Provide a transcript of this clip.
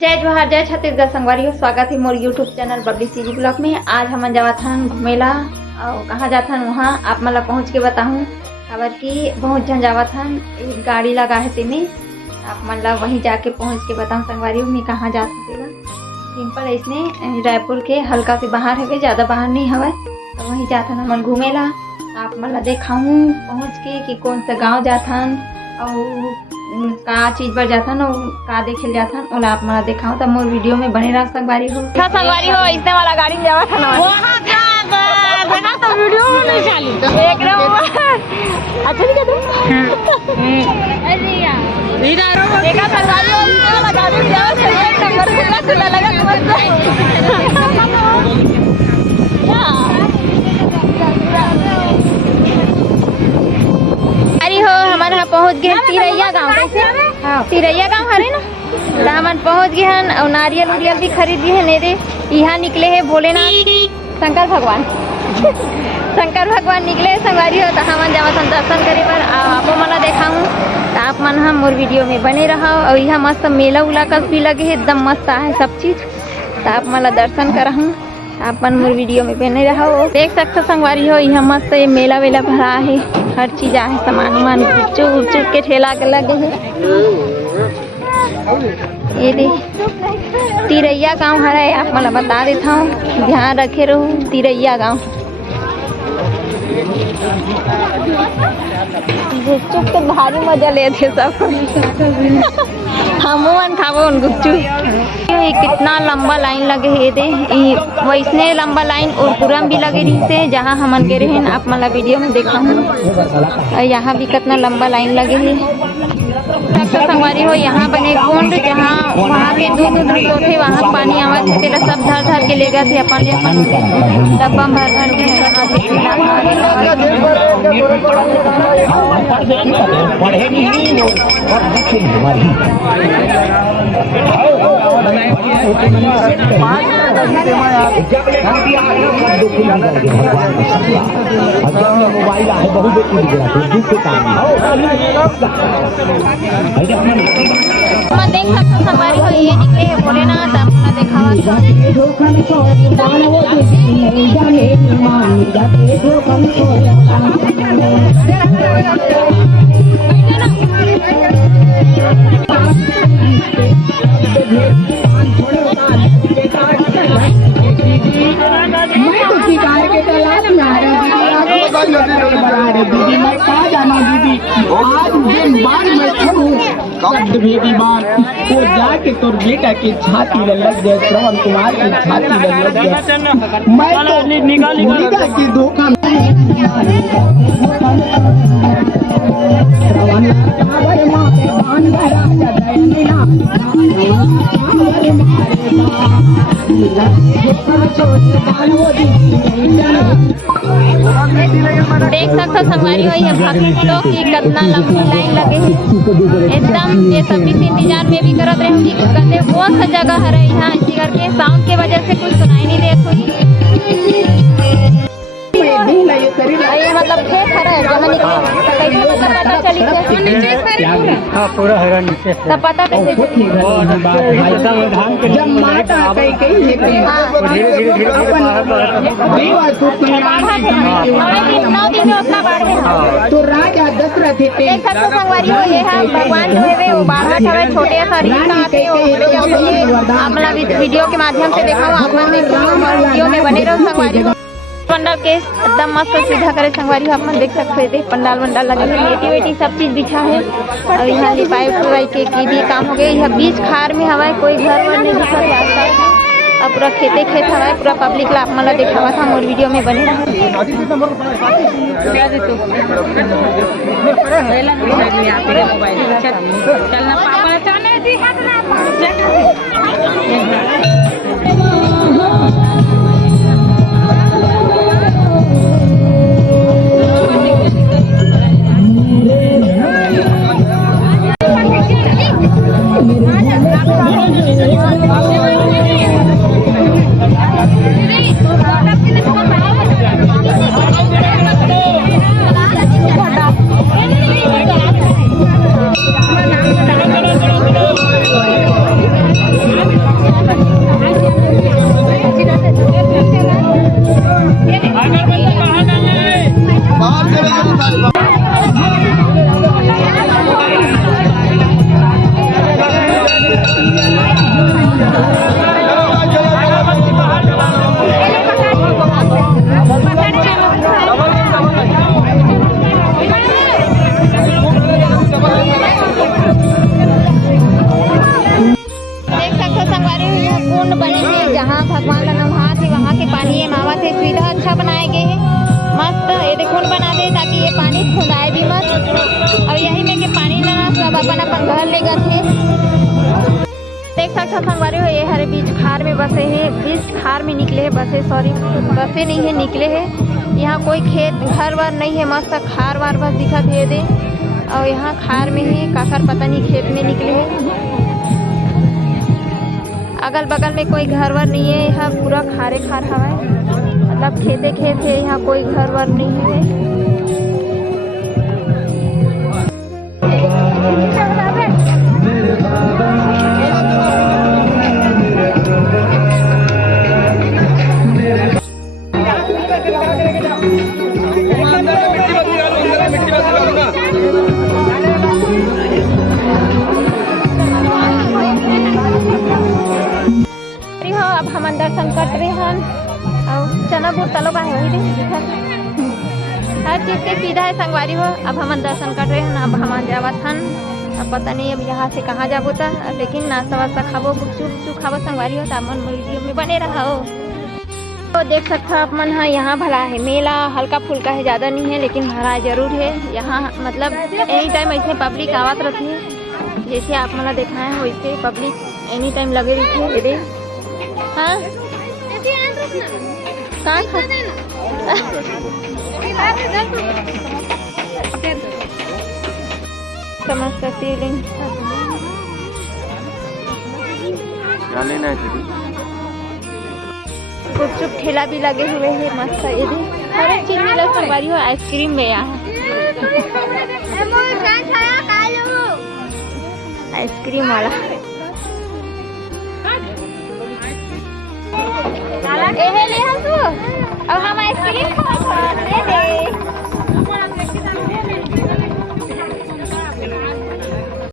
जय जोहार जय छत्तीसगढ़ संगवारी स्वागत है मोर YouTube channel Babli CG blog में। आज हम जावत हन घूमेला और कहाँ जात हन वहाँ आप मन ला पहुँच के बताऊँ। खबर की बहुत जन जावत हन, एक गाड़ी लगा है तेमें आप मन ला वहीं जाके पहुँच के बताऊँ संगवारी में कहाँ जा सकेला। सिंपल ऐसने रायपुर के हल्का से बाहर है, ज़्यादा बाहर नहीं हवा, तो वहीं जात हन हमन घूमेला। आप मन ला देखाऊँ पहुँच के कि कौन सा गाँव जात हन और का चीज पर जाथन और का देखे जाथन ओला आप मला दिखाओ तो मोर वीडियो में बने रह संगवारी हो। अच्छा संगवारी हो इसने वाला गाड़ी में जावा था ना वहां का देखा तो वीडियो में नहीं चाली तो देख रहे हो। अच्छा नहीं कहते अरे यार इधर रो देखा संगवारी हो इसने वाला गाड़ी में जावा था, एक नंबर पूरा खुला लगा पहुँच गए तिरैया गाँव। हाँ तिरैया गाँव हरे ना हमन पहुँच गए हन और नारियल उरियल भी खरीद लिए हैं। रे यहाँ निकले हैं भोलेनाथ शंकर भगवान शंकर भगवान निकले संगवारी हो तो हमन जावत हम दर्शन करे पर आपो मन देखाऊँ तो आप मन हम मोर वीडियो में बने रहो। और यहाँ मस्त मेला उला का भी लगे है, एकदम मस्त है सब चीज़, तो आप मन दर्शन करहूँ आप मन मोर वीडियो में बने रहो। देख सकते संगवारी हो यहाँ मस्त ये मेला वेला भरा है, हर चीज़ आहे, सामान उमान गुपचुप के ठेला के लगे है। ये दे तिरैया गाँव हरे, आप मला बता देता हूँ, ध्यान रखे रहो तिरैया गाँव। गुपचुप के भारी मजा लेते सब हमन खाबो गुपचुप। कितना लंबा लाइन लगे है दे, वैसने लंबा लाइन और पूरा भी लगे रही से जहाँ हमन के रहे आप मला वीडियो में देखा हूँ। यहाँ भी कितना लंबा लाइन लगे है संगवारी हो। यहाँ बने कुंड जहाँ वहाँ के दूध थे, वहाँ पानी आवा थे, सब धर धर के ले गए थे अपन डब्बा भर भर के। देख सकते संगवारी हो ये निकले है भोलेनाथ अपना देखावा दीदी मैं कहा जाना दीदी आज दिन बाद में कब भी दीवान वो जाके तोर बेटा की छाती में लग गए, श्रवण कुमार की छाती में लग गए। मैं तो निकाल की धोखा देख सकते संगवारी हो ये भक्त लोग की कितना लंबी लाइन लगे है एकदम। ये सब भी इंतजार में भी करत रहे कि कते कौन सा जगह है यहाँ, इसी करके साउंड के वजह से कुछ सुनाई नहीं देत होगी। ये मतलब खेत है जहाँ निकले कैसे मतलब पता चली हाँ पूरा हरा नीचे से तब पता कैसे तो राजा दशरथ देख सकते संगवारी हो ये है भगवान जो है वो बाहर हवे छोटे सा रीता आते आप मतलब वीडियो के माध्यम से देखा आप वीडियो में बने रहो संगवारी हो। पंडाल के एकदम मस्त सीधा करे संगवारी हो, आप मन देख सकते थे पंडाल वंडाल लगे है, लेटी वेटी सब चीज बिछा है। और यहाँ लिपाई उपाई के की भी काम हो गए। यहाँ बीच खार में हवा कोई घर वर नहीं दिखा है, अब पूरा खेते खेत हवा, पूरा पब्लिक ला आप मन दिखावा था मोर वीडियो में बने संगवारी हो यह कुंड बने हैं जहाँ भगवान का नहा थे वहाँ के पानी मावा थे सुविधा अच्छा बनाए गए हैं मस्त ये देखो कुंड बना दे ताकि ये पानी खुदाए भी मत और यही में के पानी ना सब अपन अपन घर ले गए थे देख सकते संगवारी हो ये हरे बीच खार में बसे हैं बीच खार में निकले हैं बसे सॉरी बसे नहीं है निकले हैं यहाँ कोई खेत घर वार नहीं है मस्त खार वार बस दिखा दे दे और यहाँ खार में है काकर पता नहीं खेत में निकले हैं अगल बगल में कोई घर वर नहीं है यहाँ पूरा खारे खार हवा है मतलब खेते खेत है यहाँ कोई घर वर नहीं है अब हम दर्शन कट रहे हैं और चनापुर तलो का है वही हर चीज़ के सुविधा है संगवारी हो अब हम दर्शन कर रहे हैं अब हम जावत हन अब पता नहीं अब यहाँ से कहाँ जाबो था लेकिन नाश्ता वास्ता खाबो गुपचुप खाबो संगवारी हो तो मन वीडियो में बने रहा हो तो देख सकते हो आप मन हाँ यहाँ भला है मेला हल्का फुल्का है ज़्यादा नहीं है लेकिन भरा जरूर है यहाँ मतलब एनी टाइम ऐसे पब्लिक आवत रहती है जैसे आप मला देखना है वैसे पब्लिक एनी टाइम लगे रहती है हाँ समस्त शिवलिंग गुपचुप ठेला भी लगे हुए हैं मस्त ये भी हर एक चीज मिला संगवारी हो आइसक्रीम में यहाँ आइसक्रीम वाला ले हम तो अब हम आइसक्रीम